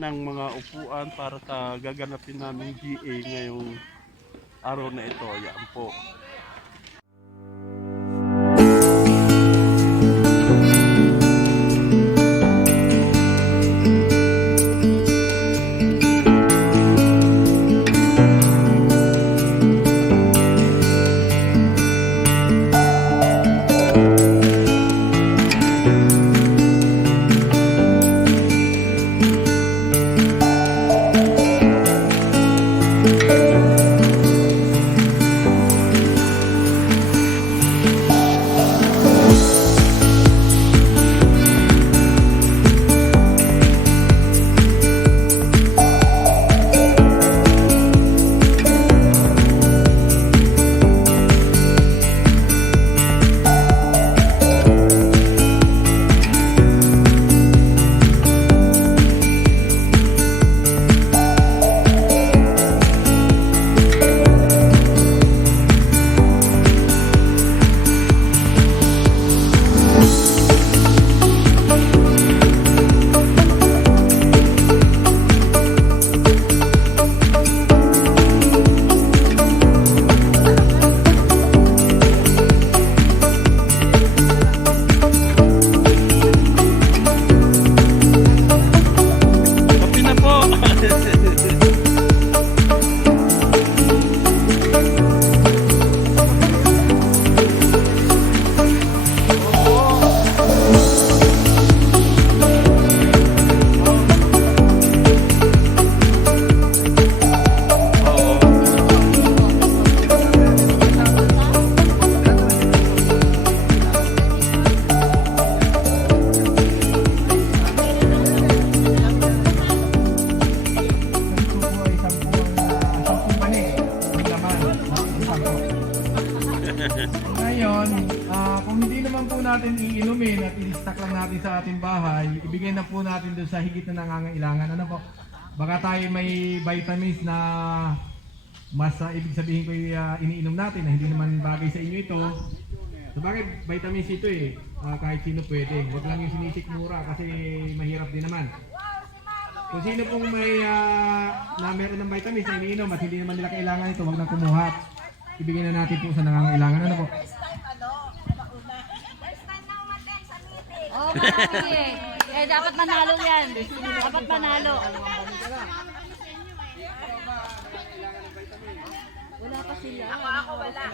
ng mga upuan para sa gaganapin naming GA ngayong araw na ito. Yan po. Ngayon, kung hindi naman po natin iinumin at i-stock lang natin sa ating bahay, ibigay na po natin doon sa higit na nangangailangan. Ano po? Baka tayo may vitamins na mas ibig sabihin ko iniinom natin na hindi naman bagay sa inyo ito. So bakit vitamins ito kahit sino pwede. Huwag lang yung sinisikmura kasi mahirap din naman. Kung sino pong may na meron ng vitamins na iniinom at hindi naman nila kailangan ito, huwag nang kumuha. Ibigay na natin po sa nangangailangan. Ano po? Oh, malaki eh. Dapat manalo yan. Dapat manalo. Wala pa sila. Ako wala.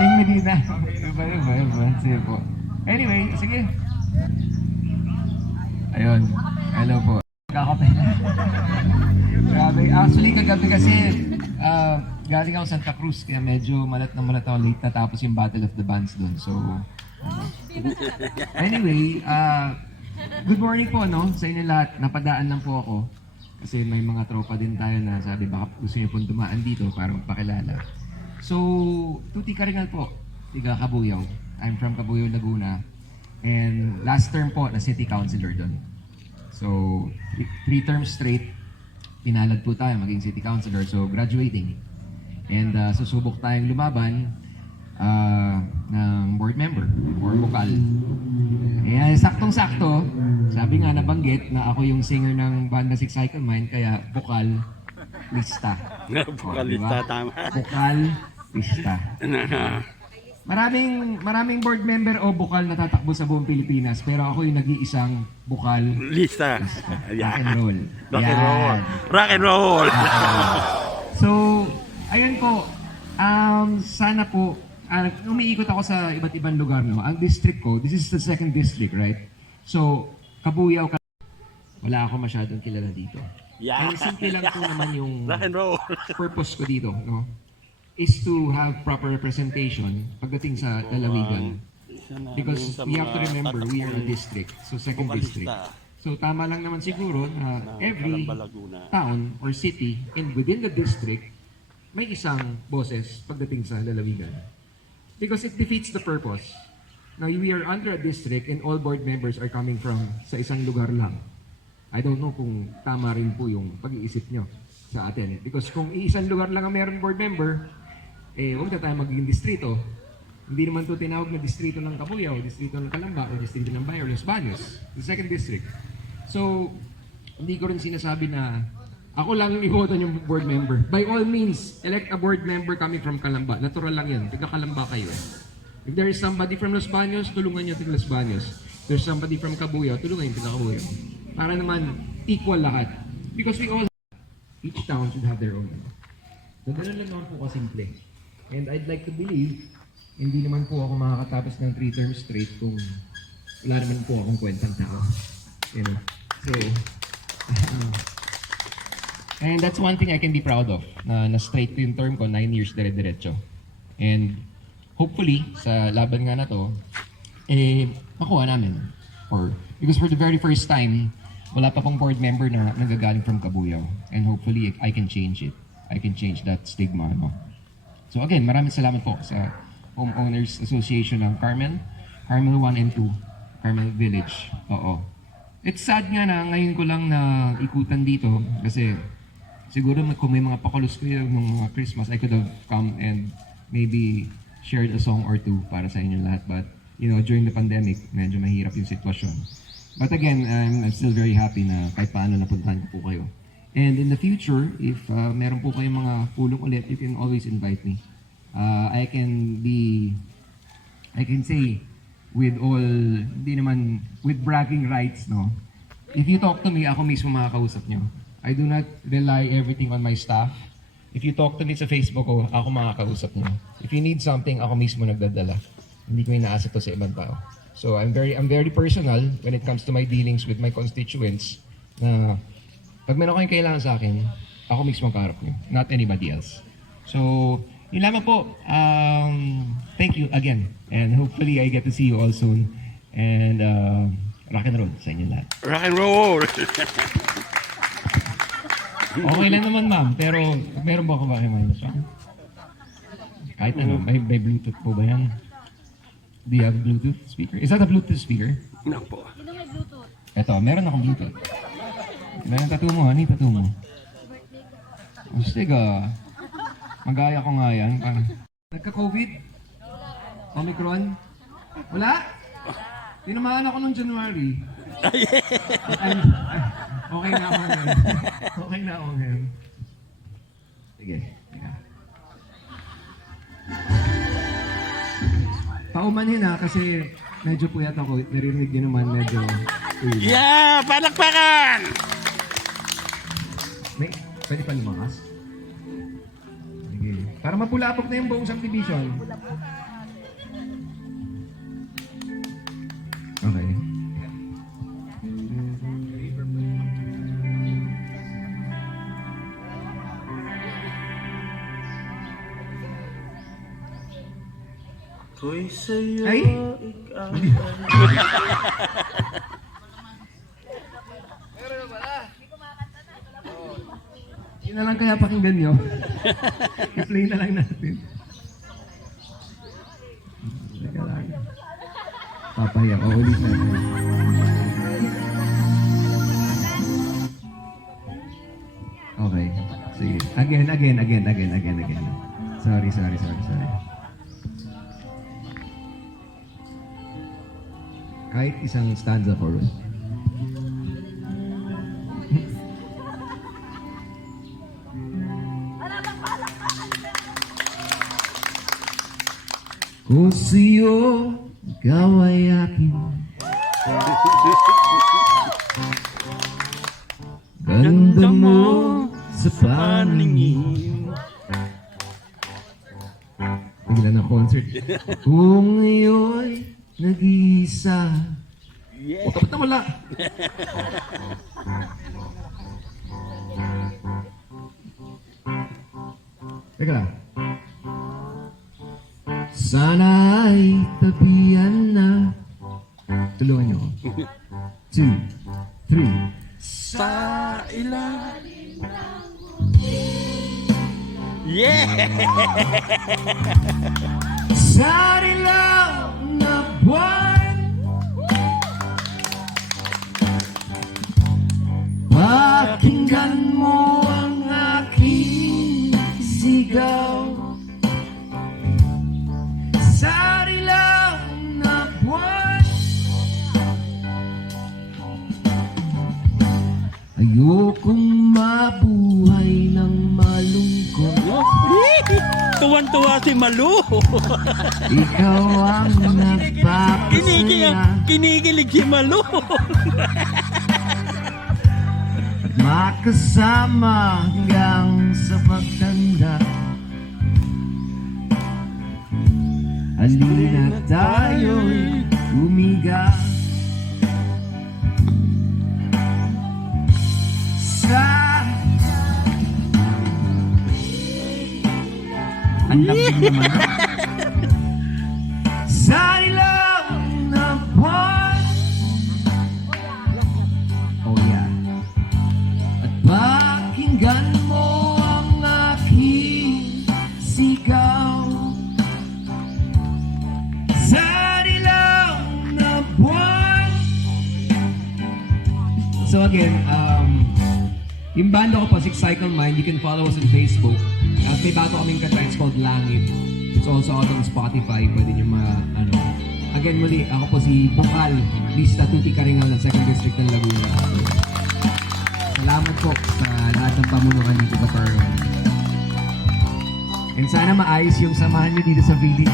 Ting Medina. Sige po. Anyway, sige. Ayun. Hello po. Kakapela. Grabe. Actually, kagabi kasi, galing ako Santa Cruz, kaya medyo malat na malat ako late natapos yung Battle of the Bands doon. So, anyway, good morning po, no? Sa inyo lahat. Napadaan lang po ako. Kasi may mga tropa din tayo na sabi, baka gusto niyo pong dumaan dito para magpakilala. So, Tuti Karingal po, tiga Cabuyao. I'm from Cabuyao, Laguna. And last term po, na city councilor doon. So, 3 terms straight, pinalad po tayo maging city councilor. So, graduating. And susubok tayong lumaban ng board member or bukal. Eh, saktong-sakto, sabi nga nabanggit na ako yung singer ng banda Six Cycle Mind, kaya bukal, lista. Bukalista, tama. Bukal, lista. Maraming board member o bukal na tatakbo sa buong Pilipinas, pero ako yung nag-iisang bukal. Lista. Rock and roll. Rock and Yan. roll. Rock and roll. So, ayun po. Sana po, umiikot ako sa iba't ibang lugar, no? Ang district ko, this is the 2nd district, right? So, Cabuyao, wala ako masyadong kilala dito. Yeah. Ang simple lang po naman yung Rock and roll. purpose ko dito, no? Is to have proper representation pagdating sa lalawigan. Because we have to remember, we are a district. So, 2nd district. So, tama lang naman siguro na every town or city and within the district, may isang boses pagdating sa lalawigan. Because it defeats the purpose. Now, we are under a district and all board members are coming from sa isang lugar lang. I don't know kung tama rin po yung pag-iisip nyo sa atin. Because kung isang lugar lang ang meron board member, eh, huwag na tayo magiging distrito. Hindi naman ito tinawag na distrito ng Cabuyao, distrito ng Calamba, o distrito ng Bayo, Los Baños, the 2nd district. So, hindi ko rin sinasabi na ako lang yung iboto yung board member. By all means, elect a board member coming from Calamba. Natural lang yan. Tiga Calamba kayo. If there is somebody from Los Baños, tulungan nyo tiga Los Baños. If there's somebody from Cabuyao, tulungan nyo tiga Cabuyao. Para naman equal lahat. Because we all, each town should have their own. So, ganun lang naman po kasimple. And I'd like to believe, hindi naman po ako makakatapos ng 3 terms straight kung wala naman po akong kwentang tao. You know? So, and that's one thing I can be proud of, na straight ko yung term ko, 9 years dire-diretso. And hopefully, sa laban nga na to, eh, makuha namin. Because for the very first time, wala pa pong board member na nagagaling from Cabuyao. And hopefully, I can change it. I can change that stigma, no? So again, maraming salamat po sa Homeowners Association ng Carmel 1 and 2, Carmel Village. Oo. It's sad nga na ngayon ko lang na ikutan dito kasi siguro kung may mga pakulos ko yung mga Christmas, I could have come and maybe shared a song or two para sa inyo lahat. But, you know, during the pandemic, medyo mahirap yung sitwasyon. But again, I'm still very happy na kahit paano napuntahan ko po kayo. And in the future, if meron po kayong mga pulong ulit, you can always invite me. I can say with all, hindi naman, with bragging rights, no? If you talk to me, ako mismo makakausap nyo. I do not rely everything on my staff. If you talk to me sa Facebook ko, ako makakausap nyo. If you need something, ako mismo nagdadala. Hindi ko inaasa to sa ibang tao. So I'm very personal when it comes to my dealings with my constituents na pag meron kayong kailangan sa akin, ako mismo ang kaharap nyo, not anybody else. So, yun lamang po. Thank you again. And hopefully, I get to see you all soon. And rock and roll sa inyo lahat. Rock and roll. Okay lang naman, ma'am. Pero, meron ba ako ba kayo minus one? Kahit ano, may Bluetooth po ba yan? Do you have a Bluetooth speaker? Is that a Bluetooth speaker? No po. Sino may Bluetooth? Eto, meron akong Bluetooth. Meron tattoo mo, ano yung tattoo mo? Gusto ka. Magaya ko nga yan. Nagka-COVID? Omicron? Wala? Tinamaan ako nung January. Okay na ako ngayon. Okay na ako ngayon. Sige. Paumanhin ha, kasi medyo puyat ako. Narinig niyo naman medyo... Yeah! Palakpakan! Pwede pa lumakas? Sige. Para mapulapok na yung buong subdivision. Okay. Ako'y sa'yo Ay! Yun na lang kaya pakinggan nyo. I-play na lang natin. Teka lang. Papaya. O, ulit natin. Okay. Sige. Again. Sorry. Kahit isang stanza forward. Kung sa'yo, ikaw ay akin. Ganda mo sa paningin. Bigla na concert. Kung ngayon nag-iisa. Yeah. O, tapos na wala. Teka lang. Sana ay tabihan na. Tulungan niyo ako. 2, 3. Sa ilalim Yeah! Sa dilaw na buwan, pakinggan mo ang aking sigaw. Sa dilaw na buwan, ayokong mabuhay ng malungkot. Tuwan-tuwa si Malu. Ikaw ang nagpapasaya. Kinikilig si Malu. Makasama hanggang sa pagtanda. Halina tayo'y umiga sa ang lambing naman. Sa ilaw na buwan. Oh yeah. At pakinggan mo ang aking sigaw. Sa ilaw na buwan. So again, yung banda ko po, Six Cycle Mind, you can follow us on Facebook. At may bago kaming kanta, it's called Langit. It's also out on Spotify, pwede nyo Again muli, ako po si Bukal, Lista Tuti Karingal ng 2nd District ng Laguna. Salamat po sa lahat ng pamunuan dito sa Parang. And sana maayos yung samahan nyo dito sa village.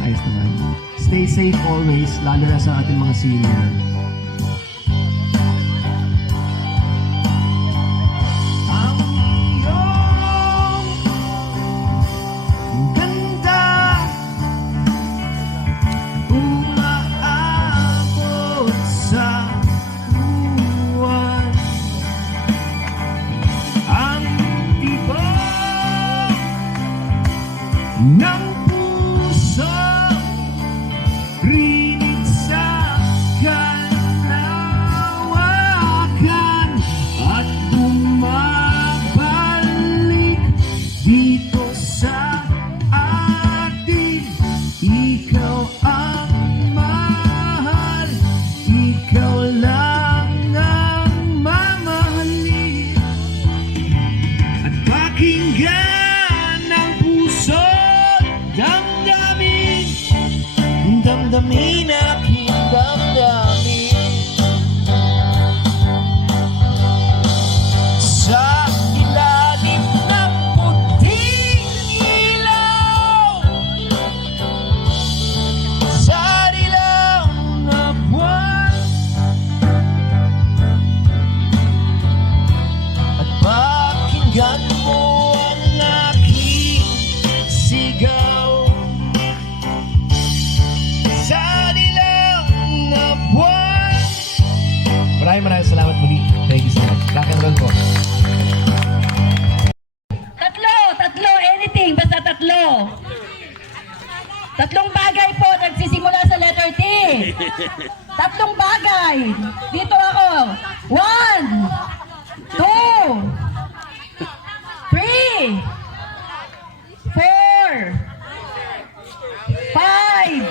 Ayos naman. Stay safe always, lalo na sa ating mga senior. Ng puso, rinig sa kalawakan at bumabalik dito sa atin. Ikaw ang mahal, ikaw lang ang mamahalin. At pakinggan ng puso, damdamin aking damdamin. Sa ilalim ng puting ilaw, sa dilaw na buwan, at pakinggan mo ang aking sigaw. Maraming salamat muli. Thank you so much. Rock and roll po. Tatlo, anything, basta tatlo. Tatlong bagay po nagsisimula sa letter T. Tatlong bagay. Dito ako. 1, 2, 3, 4,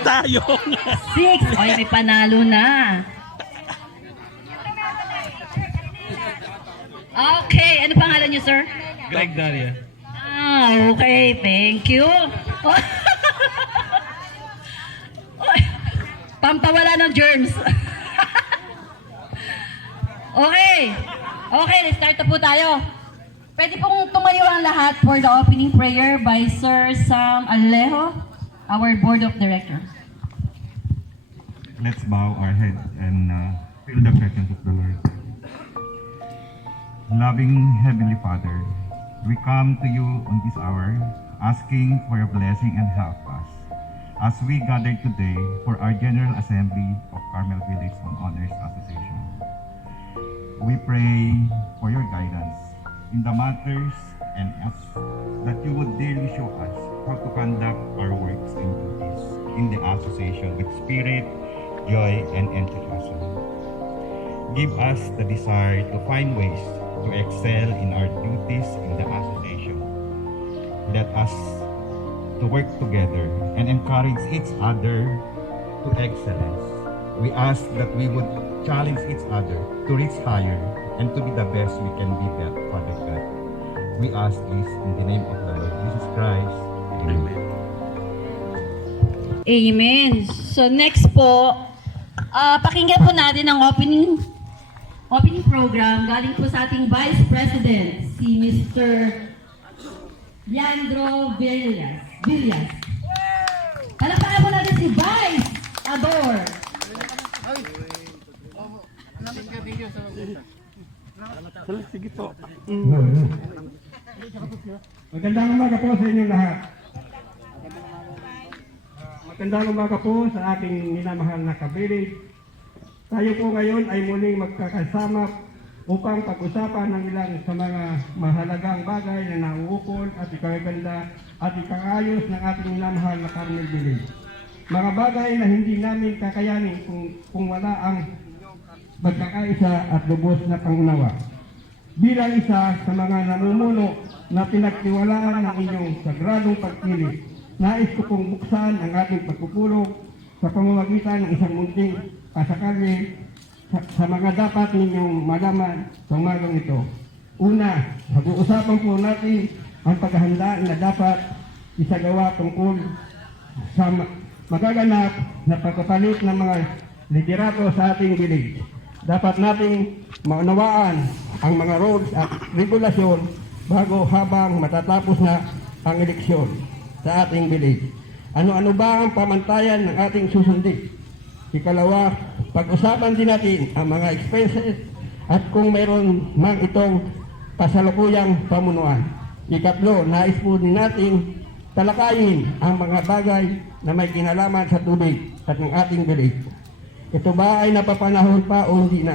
5, Tayo! 6. Oy, may panalo na. Okay, ano pangalan niyo, sir? Greg Daria. Ah, okay. Thank you. Oy, pampawala ng germs. Okay. Okay, let's start na po tayo. Pwede pong tumayo ang lahat for the opening prayer by Sir Sam Alejo, our Board of Directors. Let's bow our heads and feel the presence of the Lord. Loving Heavenly Father, we come to you on this hour asking for your blessing and help us as we gather today for our General Assembly of Carmel Village Homeowners Association. We pray for your guidance in the matters and ask that you would daily show us how to conduct our works and duties in the association with spirit, joy, and enthusiasm. Give us the desire to find ways to excel in our duties in the association. Let us to work together and encourage each other to excellence. We ask that we would challenge each other to reach higher and to be the best we can be, Father God. We ask this in the name of the Lord Jesus Christ. Amen. Amen. So next po, pakinggan po natin ang opening program galing po sa ating Vice President, si Mr. Leandro Villas. Palakpakan po natin si Vice Ador. Sige po. Magandang umaga po sa inyong lahat. Magandang umaga po sa ating minamahal na kabilig. Tayo po ngayon ay muling magkakasama upang pag-usapan ng ilang sa mga mahalagang bagay na nauukol at ikaganda at ikaayos ng ating minamahal na Carmel Village. Mga bagay na hindi namin kakayanin kung wala ang magkakaisa at lubos na pangunawa. Bilang isa sa mga namumuno na pinagtiwalaan ng inyong sagradong pagkilos, nais ko pong buksan ang ating pagpupulong sa pamamagitan ng isang munting pasakali sa mga dapat ninyong malaman sa umagang ito. Una, pag-uusapan po natin ang paghahanda na dapat isagawa tungkol sa magaganap na pagpapalit ng mga liderato sa ating village. Dapat nating maunawaan ang mga rules at regulasyon bago habang matatapos na ang eleksyon sa ating village. Ano-ano ba ang pamantayan ng ating susundin? Ikalawa, pag-usapan din natin ang mga expenses at kung mayroon mang itong kasalukuyang pamunuan. Ikatlo, nais po din natin talakayin ang mga bagay na may kinalaman sa tubig at ng ating village. Ito ba ay napapanahon pa o hindi na?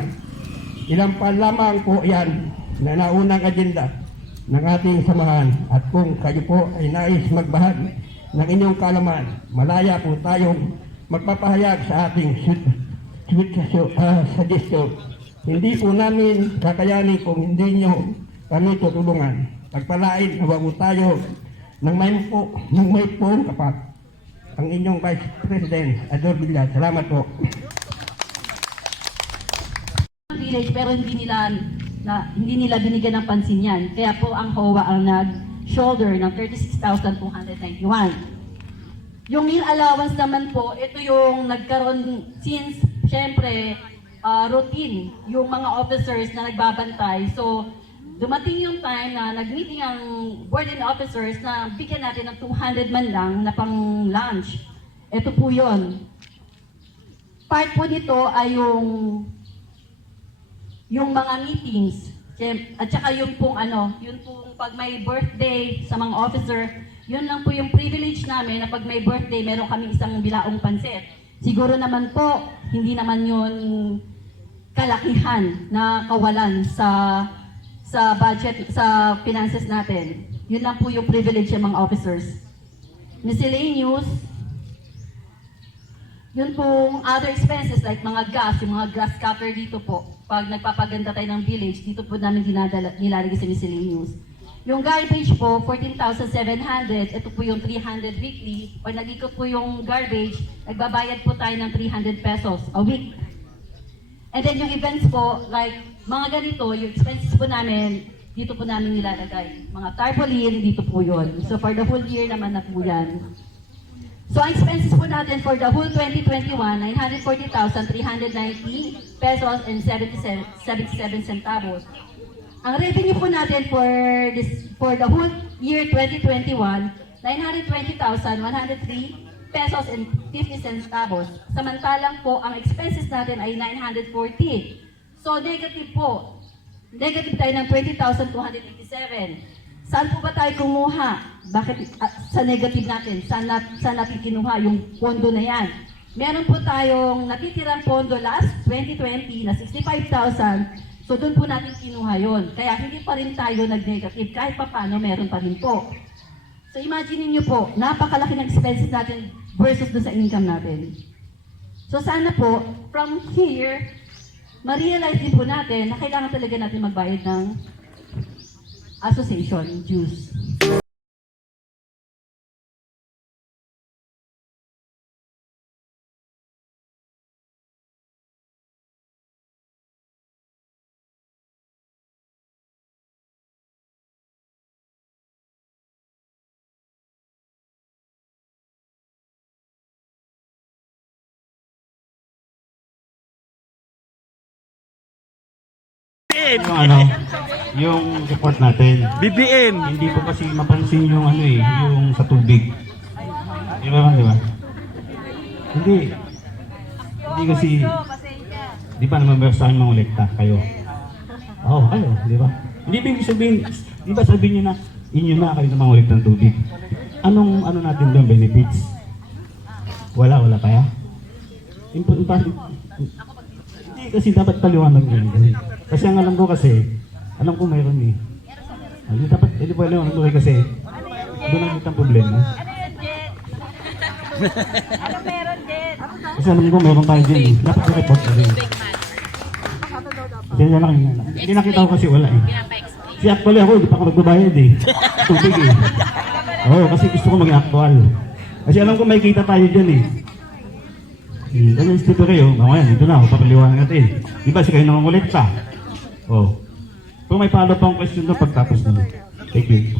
Ilang pa lamang po yan na naunang agenda ng ating samahan at kung kayo po ay nais magbahagi ng inyong kalaman, malaya po tayong magpapahayag sa ating suggestion. Hindi po namin kakayanin kung hindi nyo kami tutulungan. Pagpalain, hawa po tayo ng may pong kapat. Ang inyong Vice President, Ador Villas. Salamat po. Village, pero hindi nila binigyan ng pansin yan. Kaya po ang HOA ang nag-shoulder ng 36,291. Yung meal allowance naman po, ito yung nagkaroon since, syempre, routine, yung mga officers na nagbabantay. So, dumating yung time na nag-meeting ang board and officers na bigyan natin ng 200 man lang na pang lunch. Ito po yun. Part po nito ay yung mga meetings, at saka yung pong pag may birthday sa mga officer, yun lang po yung privilege namin na pag may birthday, meron kami isang bilaong pansit. Siguro naman po, hindi naman yun kalakihan na kawalan sa budget, sa finances natin. Yun lang po yung privilege ng mga officers. Miscellaneous, Yun pong other expenses like mga gas, yung mga grass cutter dito po. Pag nagpapaganda tayo ng village, dito po namin nilalagay sa miscellaneous. Yung garbage po, 14,700. Ito po yung 300 weekly. Pag nag-ikot po yung garbage, nagbabayad po tayo ng 300 pesos a week. And then yung events po, like mga ganito, yung expenses po namin, dito po namin nilalagay. Mga tarpaulin, dito po yun. So for the whole year naman na po yan. So ang expenses po natin for the whole 2021, 940,390 pesos and 77 centavos. Ang revenue po natin for the whole year 2021, 920,103 pesos and 50 centavos. Samantalang po ang expenses natin ay 940. So negative po. Negative tayo ng 20,287. Saan po ba tayo kumuha? Bakit sa negative natin? Saan natin kinuha yung pondo na yan? Meron po tayong natitirang pondo last 2020 na 65,000. So doon po natin kinuha yon. Kaya hindi pa rin tayo nag-negative. Kahit pa paano, meron pa rin po. So imagine niyo po, napakalaki ng expenses natin versus doon sa income natin. So sana po, from here, ma-realize din po natin na kailangan talaga natin magbayad ng association dues. Yung report natin. BBM! Hindi ko kasi mapansin yung yung sa tubig. Di ba? Hindi. Hindi kasi, di ba naman meron sa akin mga ulekta kayo? Oo, kayo, di ba? Hindi ibig sabihin, di ba sabihin nyo na, inyo na kayo na mga ulekta ng tubig. Anong natin doon, benefits? Wala kaya? Hindi kasi dapat paliwanag nyo. Kasi ang alam ko kasi, alam ko mayroon eh. Hindi dapat, hindi po alam ko kasi, doon ang itang problema. Ano meron, Jet? Kasi alam ko mayroon tayo dyan eh. Dapat i-report na rin. Kasi yan lang, hindi nakita ko kasi wala eh. Si actually ako, di pa ako nagbabayad eh. Tubig eh. Oo, kasi gusto ko maging actual. Kasi alam ko may kita tayo dyan eh. Ganyan dito kayo, mamaya dito na, papaliwanag natin. Di ba si kayo nangungulit pa? Oh. Kung may follow-up pang question doon pagtapos naman. Thank you.